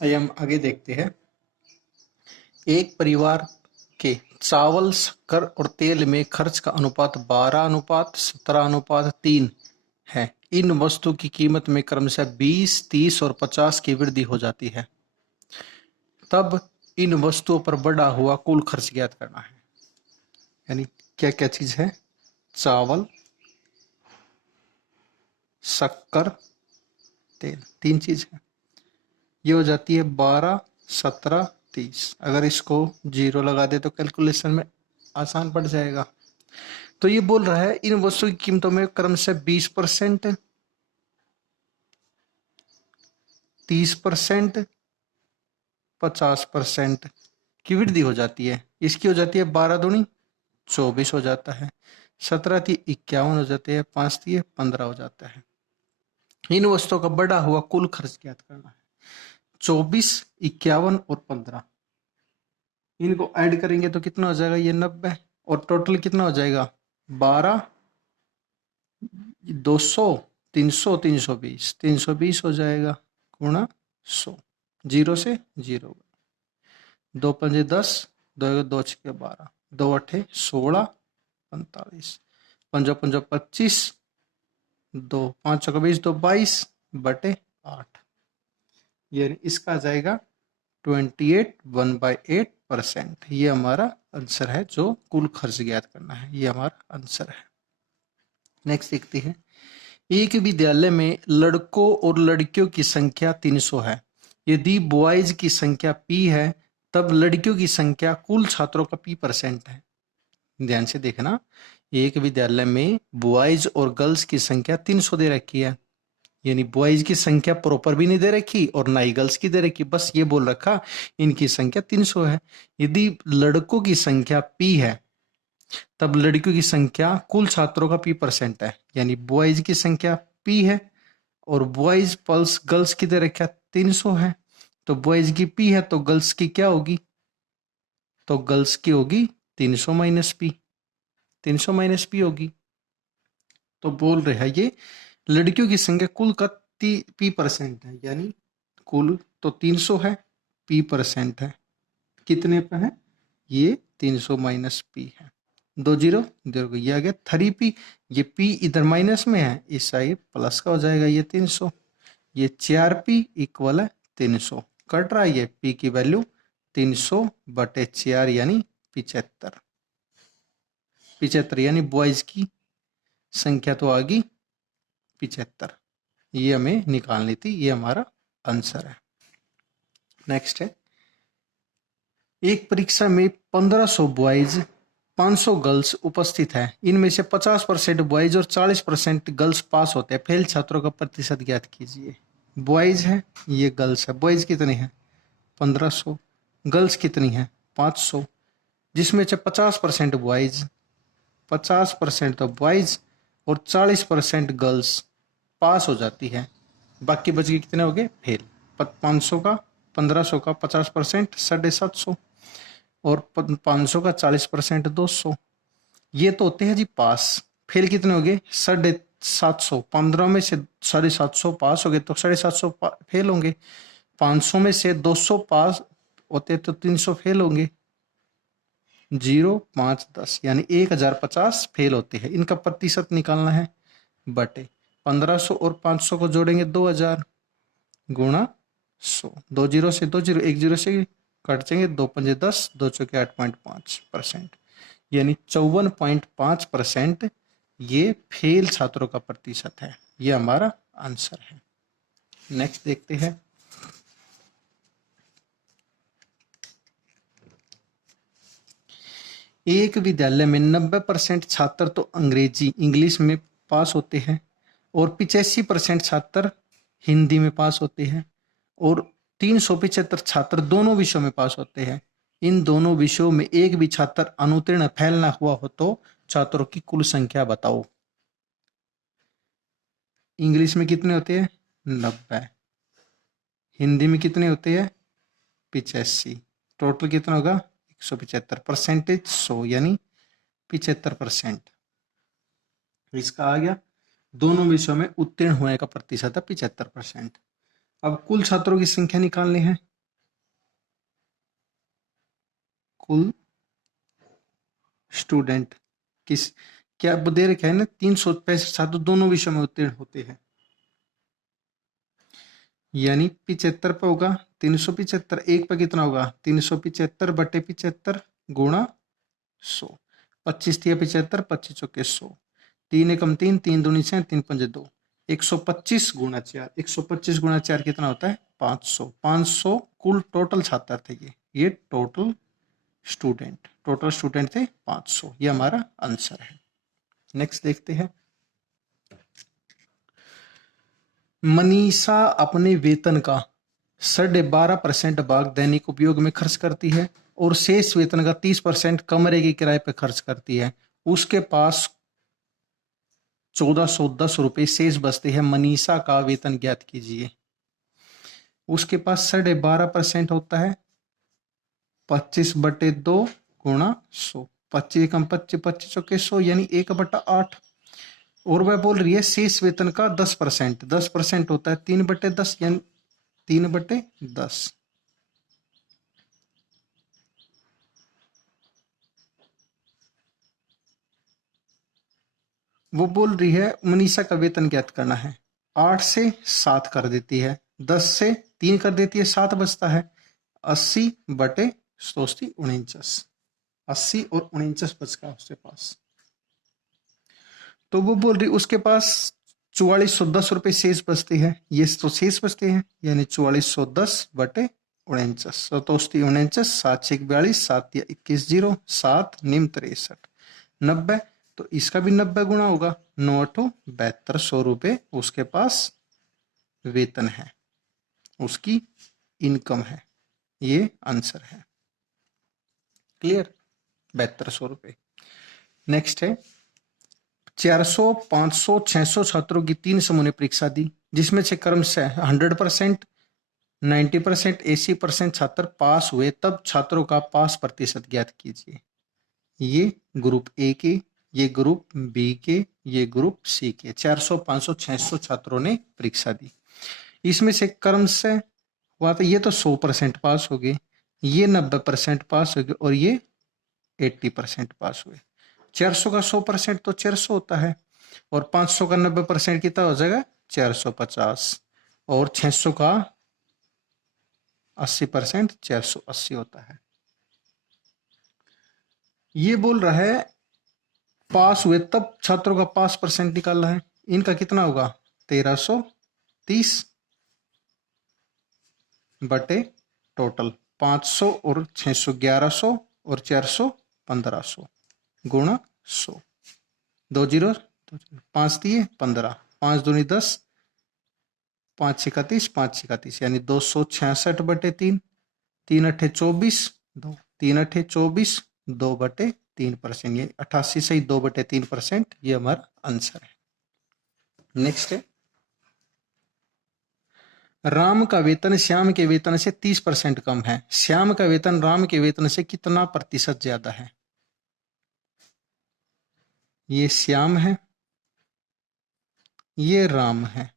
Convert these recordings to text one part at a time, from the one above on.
आइए हम आगे देखते हैं। एक परिवार के चावल, शक्कर और तेल में खर्च का अनुपात 12:17:3 है। इन वस्तु की कीमत में क्रमशः 20, 30 और 50 की वृद्धि हो जाती है। तब इन वस्तुओं पर बढ़ा हुआ कुल खर्च ज्ञात करना है। यानी क्या क्या चीज है? चावल, शक्कर, तेल, तीन चीज है। ये हो जाती है 12, 17, 30। अगर इसको 0 लगा दे तो कैलकुलेशन में आसान पड़ जाएगा। तो ये बोल रहा है इन वस्तुओं की कीमतों में क्रमशः 20%, 30%, 50% की वृद्धि हो जाती है। इसकी हो जाती है 12 दूनी 24 हो जाता है, 17 × 51 हो जाते हैं, 5 × 15 हो जाता है। इन वस्तुओं का बढ़ा हुआ कुल खर्च ज्ञात करना है। 24, 51 और 15 इनको ऐड करेंगे तो कितना हो जाएगा? ये 90। और टोटल कितना हो जाएगा? 12, 200, 300, 320, 320 हो जाएगा गुणा 100। 0 से 0, 2 पंजे 10, 2 2 6 12, 2 8 16, 45, 5 5 25, 2 5 20, 2 22/8। यानी इसका आ जाएगा 28 1/8%। ये हमारा आंसर है जो कुल खर्च ज्ञात करना है। ये हमारा आंसर है। नेक्स्ट देखते हैं। एक विद्यालय में लड़कों और लड़कियों की संख्या 300 है। यदि बॉयज की संख्या p है तब लड़कियों की संख्या कुल छात्रों का p% है। ध्यान से देखना, एक विद्यालय में बॉयज और गर्ल्स की संख्या 300 दे रखी है। यानी बॉयज की संख्या प्रॉपर भी नहीं दे रखी और ना ही गर्ल्स की दे रखी, बस ये बोल रखा इनकी संख्या 300 है। यदि लड़कों की संख्या p है तब लड़कियों की संख्या कुल छात्रों का p% है। यानी बॉयज की संख्या p है और बॉयज प्लस गर्ल्स की दे रखा 300 है। तो बॉयज की p है तो गर्ल्स की क्या होगी? तो गर्ल्स की होगी 300 माइनस p, 300 माइनस p होगी। तो बोल रहे हैं ये लड़कियों की संख्या कुल का p% है। यानी कुल तो 300 है, p% है। कितने पे है? ये 300 माइनस p है। 2 0 0, ये आ गया 3p। ये p इधर माइनस में है, इस साइड प्लस का हो जाएगा। ये 300, ये 4p इक्वल है 300। कट रहा है ये p की वैल्यू 300/4 यानी 75। 75 यानी बॉयज की संख्या तो आ गई 75। ये हमें निकालनी थी, ये हमारा आंसर है। नेक्स्ट है। एक परीक्षा में 1500 बॉयज 500 गर्ल्स उपस्थित है। इनमें से 50% बॉयज और 40% गर्ल्स पास होते हैं। फेल छात्रों का प्रतिशत ज्ञात कीजिए। बॉयज है, ये गर्ल्स है। बॉयज कितनी है? 1500। गर्ल्स कितनी है? 500। जिसमें से 50% बॉयज, 50% तो बॉयज और 40% गर्ल्स पास हो जाती है। बाकी बच गए कितने हो गए? फेल। 500 का 1500 का 50% 750 और 500 का 40% 200। ये तो होते हैं जी पास। फेल कितने हो गए? 750। 15 में से 750 पास हो गए तो 750 फेल होंगे। 500 में से 200 पास होते तो 300 फेल होंगे। 0 5 10 यानी 1050 फेल होते हैं। इनका प्रतिशत निकालना है बटे 1500 और 500 को जोड़ेंगे 2000 गुणा 100। 2 0 से 2 0, 1 0 से कट जाएंगे। 2 5 10, 2 चौके 8.5%। यानी 54.5% ये फेल छात्रों का प्रतिशत है। ये हमारा आंसर है। नेक्स्ट देखते हैं। एक विद्यालय में 90% छात्र तो अंग्रेजी इंग्लिश में पास होते हैं और 85% छात्र हिंदी में पास होते हैं और 375 छात्र दोनों विषयों में पास होते हैं। इन दोनों विषयों में एक भी छात्र अनुत्तीर्ण फेल ना हुआ हो तो छात्रों की कुल संख्या बताओ। इंग्लिश में कितने होते हैं? 90। हिंदी में कितने होते हैं? 85। टोटल कितना होगा? 175। परसेंटेज 100 यानी 75%। इसका आ गया। दोनों विषयों में उत्तीर्ण होने का प्रतिशत है 75%। अब कुल छात्रों की संख्या निकालनी है। कुल स्टूडेंट किस क्या दे रखा है ना, 365 छात्र दोनों विषयों में उत्तीर्ण होते हैं, यानी 75 पे होगा 375, एक पे कितना होगा 375 बटे 75 गुणा 100, 25 तिया 75, 25 चौके 100, 3 एकम 3, 3 दूनी 6, 3 पंजे 2, 125 गुणा 4, 125 गुणा 4 कितना होता है 500, 500 कुल टोटल छात्र थे ये टोटल स्टूडेंट थे 500, ये हमारा आंसर है। नेक्स्ट देखते हैं। मनीषा अपने वेतन का 12.5% भाग दैनिक उपयोग में खर्च करती है और शेष वेतन का 30% कमरे के किराए पर खर्च करती है। उसके पास 1410 रुपए शेष बचते हैं। मनीषा का वेतन ज्ञात कीजिए। उसके पास 12.5% होता है 25/2 गुणा 100, 25 कम 25, 25 चौके 100 यानी 1/8। और वह बोल रही है शेष वेतन का 10%, 10% होता है 3/10 यानी 3/10। वो बोल रही है मनीषा का वेतन ज्ञात करना है। 8 से 7 कर देती है, 10 से 3 कर देती है, 7 बचता है। 80/49, 80 और 49 बच का उसके पास। तो वो बोल रही उसके पास 4410 रुपए शेष बचते हैं। ये तो शेष बचते हैं यानी 4410/49, 49, 7 6 42, 7 या 21 0, 7 निम 63, 90। तो इसका भी 90 गुना होगा, 9 8 7200 रुपए उसके पास वेतन है, उसकी इनकम है। ये आंसर है। क्लियर, 7200 रुपए। नेक्स्ट है 400, 500, 600 छात्रों की 3 समूह ने परीक्षा दी, जिसमें से क्रमशः 100%, 90%, 80% छात्र पास हुए। तब छात्रों का पास प्रतिशत ज्ञात कीजिए। ये ग्रुप ए के, ये ग्रुप बी के, ये ग्रुप सी के 400, 500, 600 छात्रों ने परीक्षा दी। इसमें से क्रमशः हुआ तो ये तो 100% पास हो गए, ये 90% पास हो गए और ये 80% पास हुए। 400 का 100% तो 400 होता है और 500 का 90% कितना हो जाएगा 450 और 600 का 80% 480 होता है। ये बोल रहा है पास हुए तब छात्रों का पास परसेंट निकालना है। इनका कितना होगा 1330 बटे टोटल 500 और 600 1100 और 400 1500 गुणा 100, 2 0 5 दिए 15, 5 दूनी 10, 5 31, 5 31 यानी 266/3, 3 8 24, 2 3 8 24, 2/3%, ये 88 सही 2/3%, ये हमारा आंसर है। नेक्स्ट है राम का वेतन श्याम के वेतन से 30% कम है। श्याम का वेतन राम के वेतन से कितना प्रतिशत ज्यादा है? ये श्याम है, ये राम है।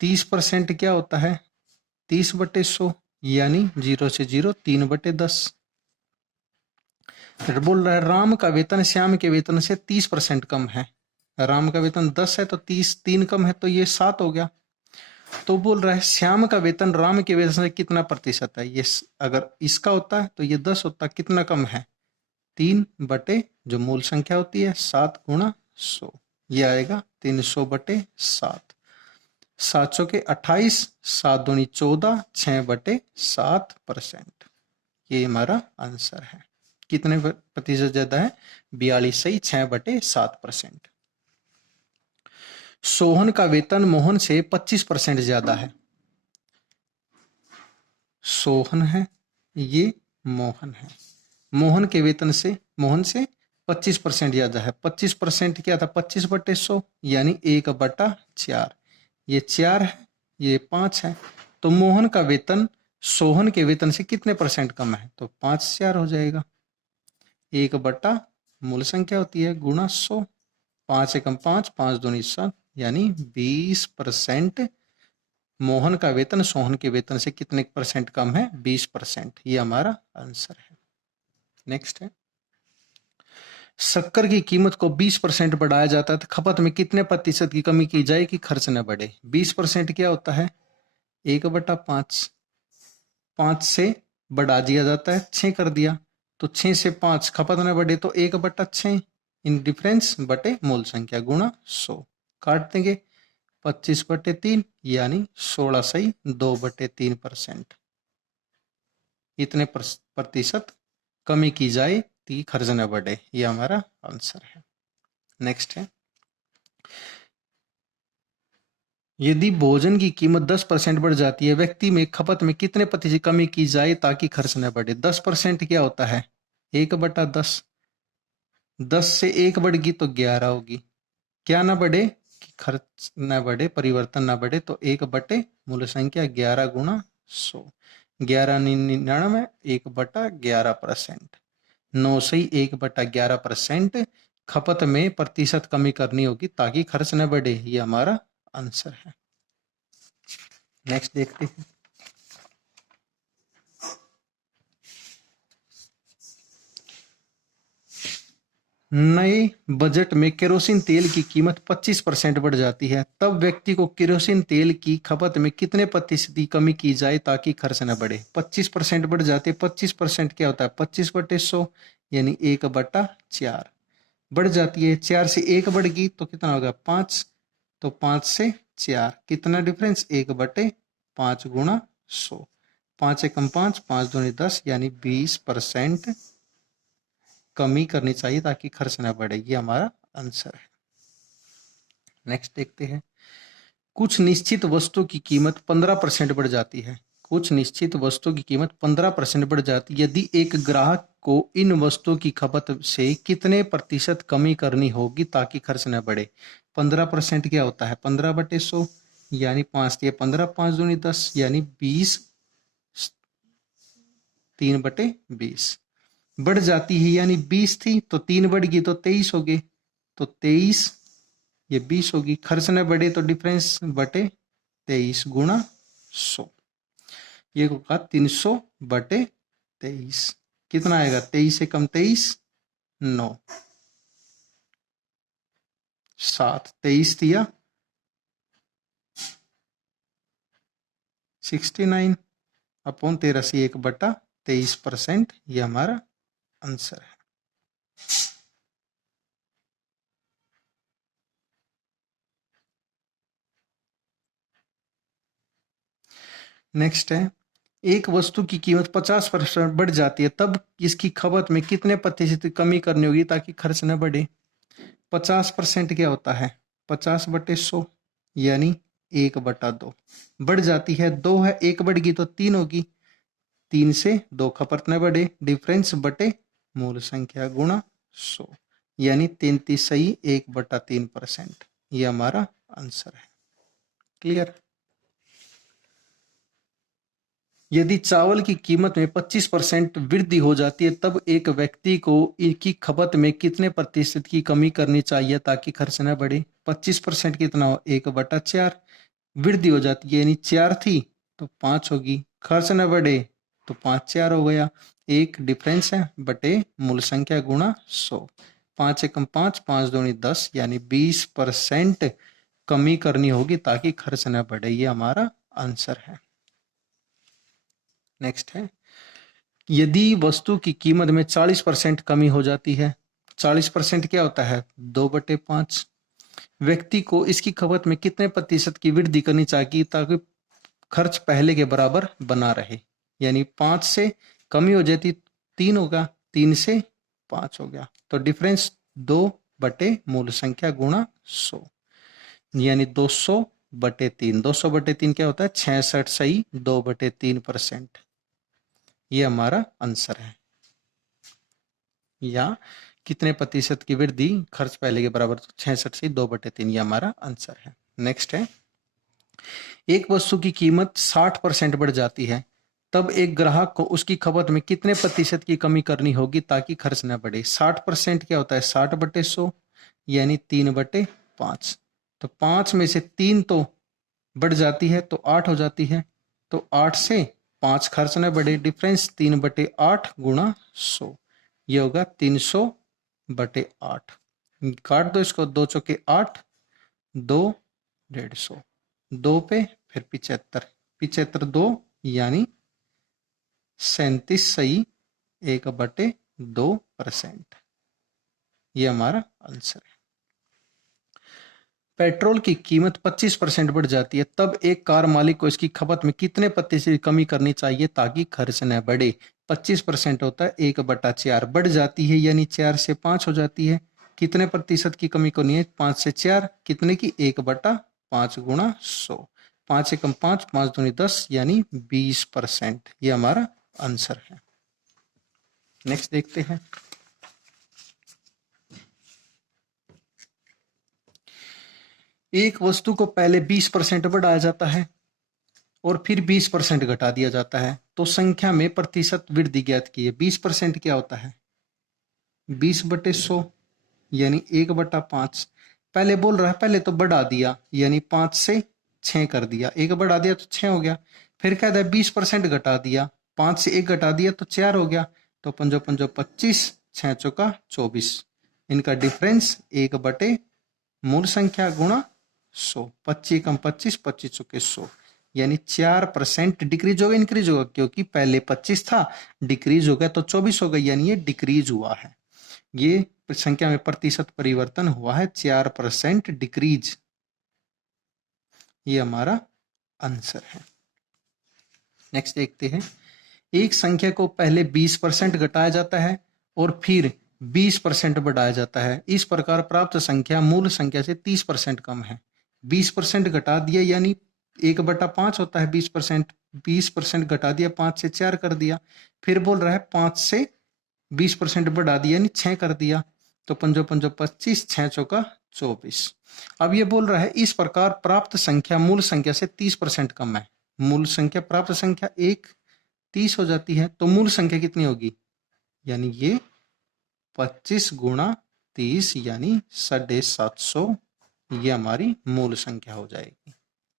30% क्या होता है 30/100 यानी 0 से 0 3/10। बोल रहा है राम का वेतन श्याम के वेतन से 30% कम है। राम का वेतन 10 है तो 30 3 कम है तो ये 7 हो गया। तो बोल रहा है श्याम का वेतन राम के वेतन से कितना प्रतिशत है। ये अगर इसका होता है तो ये 10 होता, कितना कम है 3 बटे जो मूल संख्या होती है 7 गुणा 100, ये आएगा 300/7, 700 के 28, 7 दूनी 14, 6/7%, ये हमारा आंसर है। कितने प्रतिशत ज्यादा है 42 सही 6/7%। सोहन का वेतन मोहन से 25% ज्यादा है। सोहन है, ये मोहन है। मोहन के वेतन से मोहन से 25% ज्यादा है। 25% क्या था 25/100 यानी 1/4, ये 4 है, ये 5 है। तो मोहन का वेतन सोहन के वेतन से कितने परसेंट कम है तो 5/4 हो जाएगा। 1/ मूल संख्या होती है गुणा 100, 5 एकम 5, 5 दूनी 7 यानी 20%। मोहन का वेतन सोहन के वेतन से कितने परसेंट कम है 20%, ये हमारा आंसर है। नेक्स्ट है, शक्कर की कीमत को 20% बढ़ाया जाता है तो खपत में कितने प्रतिशत की कमी की जाए कि खर्च न बढ़े। 20% क्या होता है, 1/5, 5 से बढ़ा दिया जाता है, 6 कर दिया, तो 6 से 5 खपत न बढ़े तो 1/6 इन डिफरेंस बटे मूल संख्या गुणा 100, काट देंगे 25/3 यानी 16 सही 2/3%, इतने प्रतिशत कमी की जाए कि खर्च न बढ़े, ये हमारा आंसर है। नेक्स्ट है, यदि भोजन की कीमत 10% बढ़ जाती है, व्यक्ति में खपत में कितने प्रतिशत कमी की जाए ताकि खर्च न बढ़े। 10% क्या होता है, 1/10, 10 से 1 बढ़ गई तो 11 होगी, क्या ना बढ़े कि खर्च न बढ़े, परिवर्तन ना बढ़े, तो 1 बटे मूल संख्या 11 गुणा 100, 11×99 1/11%, 9 सही 1/11% खपत में प्रतिशत कमी करनी होगी ताकि खर्च न बढ़े, ये हमारा आंसर है। नेक्स्ट देखते हैं, नए बजट में केरोसिन तेल की कीमत 25% बढ़ जाती है, तब व्यक्ति को केरोसिन तेल की खपत में कितने प्रतिशत की कमी की जाए ताकि खर्च न बढ़े। 25% बढ़ जाते, 25% क्या होता है, 25/100 यानी 1/4 बढ़ जाती है, 4 से 1 बढ़ गई तो कितना होगा 5, तो 5 से 4 कितना डिफरेंस 1/5 गुणा 100, 5 एकम 5, 5 दूनी 10 यानी 20% कमी करनी चाहिए ताकि खर्च ना बढ़े, ये हमारा आंसर है। नेक्स्ट देखते हैं, कुछ निश्चित वस्तु की कीमत 15% बढ़ जाती है, कुछ निश्चित वस्तु की कीमत 15% बढ़ जाती है, यदि एक ग्राहक को इन वस्तुओं की खपत से कितने प्रतिशत कमी करनी होगी ताकि खर्च न बढ़े। 15% क्या होता है, 15/100 यानी 5 दिए 15, 5 दूनी 10 यानी 20, 3/20 बढ़ जाती है, यानी 20 थी तो 3 बढ़ गई तो 23 हो गई, तो 23 ये 20 होगी, खर्च न बढ़े तो डिफरेंस बटे 23 गुणा 100, ये होगा 300/23, कितना आएगा 23 से कम 23 9, 7 23 दिया 69 अपॉन 13 से 1/23%, ये हमारा आंसर है। नेक्स्ट है, एक वस्तु की कीमत 50% बढ़ जाती है, तब इसकी खपत में कितने प्रतिशत कमी करनी होगी ताकि खर्च न बढ़े। 50% क्या होता है, 50/100 यानी 1/2 बढ़ जाती है, 2 है 1 बढ़ गई तो 3 होगी, 3 से 2 खपत न बढ़े, डिफरेंस बटे मूल संख्या गुणा 100 यानी 33 सही 1/3%, ये हमारा आंसर है। क्लियर। यदि चावल की कीमत में 25% वृद्धि हो जाती है, तब एक व्यक्ति को इनकी खपत में कितने प्रतिशत की कमी करनी चाहिए ताकि खर्च न बढ़े। 25% कितना हो, 1/4 वृद्धि हो जाती है, यानी 4 थी तो 5 होगी, खर्च न बढ़े तो 5 4 हो गया, एक डिफरेंस है बटे मूल संख्या गुणा 100, 5 एकम 5, 5 दूनी 10 यानी 20% कमी करनी होगी ताकि खर्च न बढ़े, ये हमारा आंसर है। नेक्स्ट है, यदि वस्तु की कीमत में 40% कमी हो जाती है, 40% क्या होता है 2/5, व्यक्ति को इसकी खपत में कितने प्रतिशत की वृद्धि करनी चाहिए ताकि खर्च पहले के बराबर बना रहे। यानी 5 से कमी हो जाती 3 होगा, 3 से 5 हो गया, तो डिफरेंस 2 बटे मूल संख्या गुणा 100 यानी 200/3, 200/3 क्या होता है 66 सही 2/3%, ये हमारा आंसर है। या कितने प्रतिशत की वृद्धि खर्च पहले के बराबर, 66 से 2/3, ये हमारा आंसर है। नेक्स्ट है, एक वस्तु की कीमत 60% बढ़ जाती है, तब एक ग्राहक को उसकी खपत में कितने प्रतिशत की कमी करनी होगी ताकि खर्च न बढ़े। 60% क्या होता है 60/100 यानी 3/5, तो 5 में से 3 तो बढ़ जाती है तो 8 हो जाती है, तो 8 से 5 खर्च न बढ़े, डिफरेंस 3/8 गुणा 100 ये होगा 300/8। काट दो इसको, 2 चौके 8, 2 150, 2 पे फिर 75, 75 2 यानी 37 सही 1/2%। ये हमारा आंसर है। पेट्रोल की कीमत 25% बढ़ जाती है, तब एक कार मालिक को इसकी खपत में कितने प्रतिशत की कमी करनी चाहिए ताकि खर्च न बढ़े? 25% होता है 1/4, बढ़ जाती है यानी 4 से 5 हो जाती है। कितने प्रतिशत की कमी करनी है? 5 से 4, कितने की? 1/5 गुणा 100, 5 से कम 5, 5 दूनी 10 यानी 20%। ये हमारा आंसर है। नेक्स्ट देखते हैं। एक वस्तु को पहले 20% बढ़ाया जाता है और फिर 20% घटा दिया जाता है, तो संख्या में प्रतिशत वृद्धि ज्ञात कीजिए। 20% क्या होता है? 20/100 यानी 1/5। पहले बोल रहा है पहले तो बढ़ा दिया यानी 5 से 6 कर दिया, 1 बढ़ा दिया तो 6 हो गया। फिर कहता है 20% घटा दिया, 5 से 1 घटा दिया तो 4 हो गया। तो 5 5 25, 6 चौका 24, इनका डिफरेंस 1/, मूल संख्या गुणा 100, 25 कम 25, 25 चौके 100 यानी 4% डिक्रीज होगा, इंक्रीज होगा, क्योंकि पहले 25 था, डिक्रीज हो गया तो 24 हो गया, यानी ये डिक्रीज हुआ है। ये संख्या में प्रतिशत परिवर्तन हुआ है, 4% डिक्रीज। ये हमारा आंसर है। नेक्स्ट देखते हैं। एक संख्या को पहले 20% घटाया जाता है और फिर 20% बढ़ाया जाता है। इस प्रकार प्राप्त संख्या मूल संख्या से 30% कम है। 20% घटा दिया यानी 1/5 होता है 20%। 20% घटा दिया, 5 से 4 कर दिया। फिर बोल रहा है 5 से 20% बढ़ा दिया यानी 6 कर दिया। तो 5 5 25, 6 चौका 24। अब ये बोल रहा है इस प्रकार प्राप्त संख्या मूल संख्या से 30% कम है। मूल संख्या प्राप्त संख्या 30 हो जाती है, तो मूल संख्या कितनी होगी? यानी ये 25 गुणा 30 यानी 750, ये हमारी मूल संख्या हो जाएगी।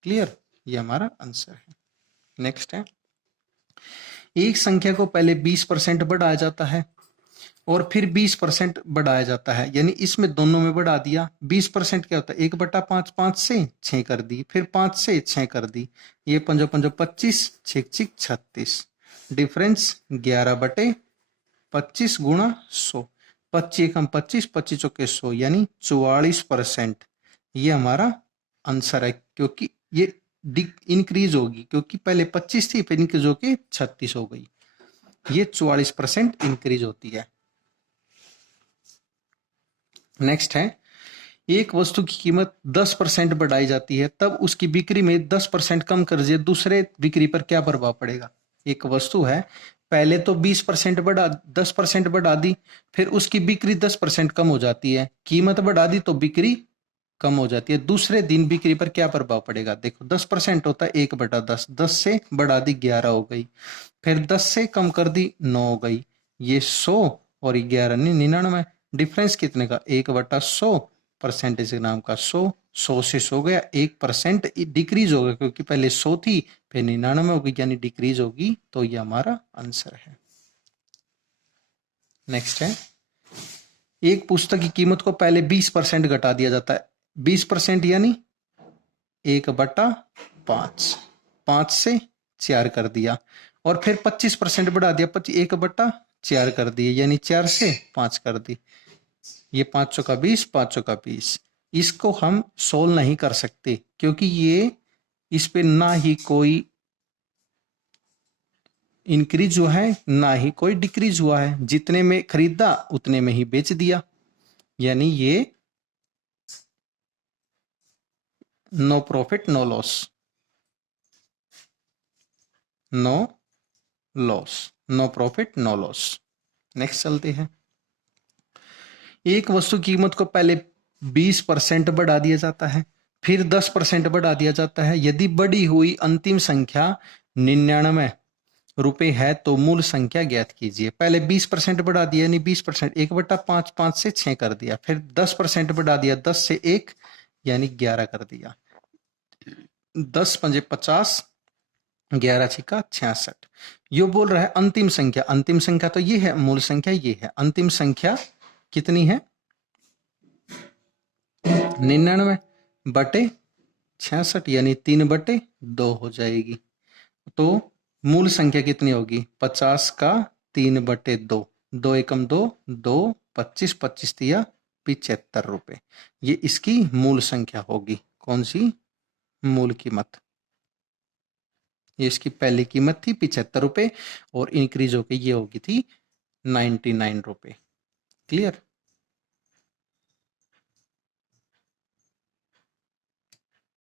क्लियर? ये हमारा आंसर है। नेक्स्ट है। एक संख्या को पहले 20% बढ़ाया जाता है और फिर 20% बढ़ाया जाता है, यानी इसमें दोनों में बढ़ा दिया। 20% क्या होता है? 1/5, 5 से 6 कर दी, फिर 5 से 6 कर दी। ये 5 5 25, 6 36, डिफरेंस 11/25 गुणा 100, 25 कम 25, 25 चौके 100 यानी 44%। ये हमारा आंसर है, क्योंकि ये इंक्रीज होगी, क्योंकि पहले 25 थी फिर इंक्रीज होके 36 हो गई। ये 44% इंक्रीज होती है। नेक्स्ट है। एक वस्तु की कीमत 10% बढ़ाई जाती है, तब उसकी बिक्री में 10% कम कर दिए, दूसरे बिक्री पर क्या प्रभाव पड़ेगा? एक वस्तु है, पहले तो 20% बढ़ा 10% बढ़ा दी, फिर उसकी बिक्री 10% कम हो जाती है। कीमत बढ़ा दी तो बिक्री कम हो जाती है, दूसरे दिन बिक्री पर क्या प्रभाव पड़ेगा? देखो 10% होता है 1/10, 10 से बढ़ा दी 11 हो गई, फिर 10 से कम कर दी 9 हो गई। ये 100 और 11 99, डिफरेंस कितने का? 1/100, परसेंटेज के नाम का 100, 100 से 100 गया, 1% डिक्रीज होगा, क्योंकि पहले 100 थी फिर 99 होगी, यानी डिक्रीज होगी। तो ये हमारा आंसर है। नेक्स्ट है। एक पुस्तक की कीमत को पहले 20% घटा दिया जाता है। 20% यानी 1/5, 5 से 4 कर दिया, और फिर 25% बढ़ा दिया, 1/4 कर दिए, यानी 4 से 5 कर दी। ये 5 चौका 20, 5 चौका 20। इसको हम सोल्व नहीं कर सकते, क्योंकि ये इस पे ना ही कोई इंक्रीज हुआ है ना ही कोई डिक्रीज हुआ है। जितने में खरीदा उतने में ही बेच दिया, यानी ये no profit no loss, no loss, no profit no loss. Next चलते हैं। एक वस्तु की कीमत को पहले 20% बढ़ा दिया जाता है, फिर 10% बढ़ा दिया जाता है। यदि बढ़ी हुई अंतिम संख्या 99 रुपए है तो मूल संख्या ज्ञात कीजिए। पहले 20% बढ़ा दिया यानी 20%, 1/5, 5 से 6 कर दिया, फिर 10% बढ़ा दिया, 10 से 1 यानी 11 कर दिया। 10 पंजे 50, 11 छिका 66। यो बोल रहा है अंतिम संख्या, अंतिम संख्या तो ये है, मूल संख्या ये है, अंतिम संख्या कितनी है 99 बटे 66 यानी 3/2 हो जाएगी। तो मूल संख्या कितनी होगी 50 का 3/2, 2 एकम 2, 2 25, 25 दिया 75 रुपए। ये इसकी मूल संख्या होगी। कौन सी मूल कीमत? ये इसकी पहली कीमत थी 75 रुपए और इंक्रीज होके ये होगी थी 99 रुपए। क्लियर?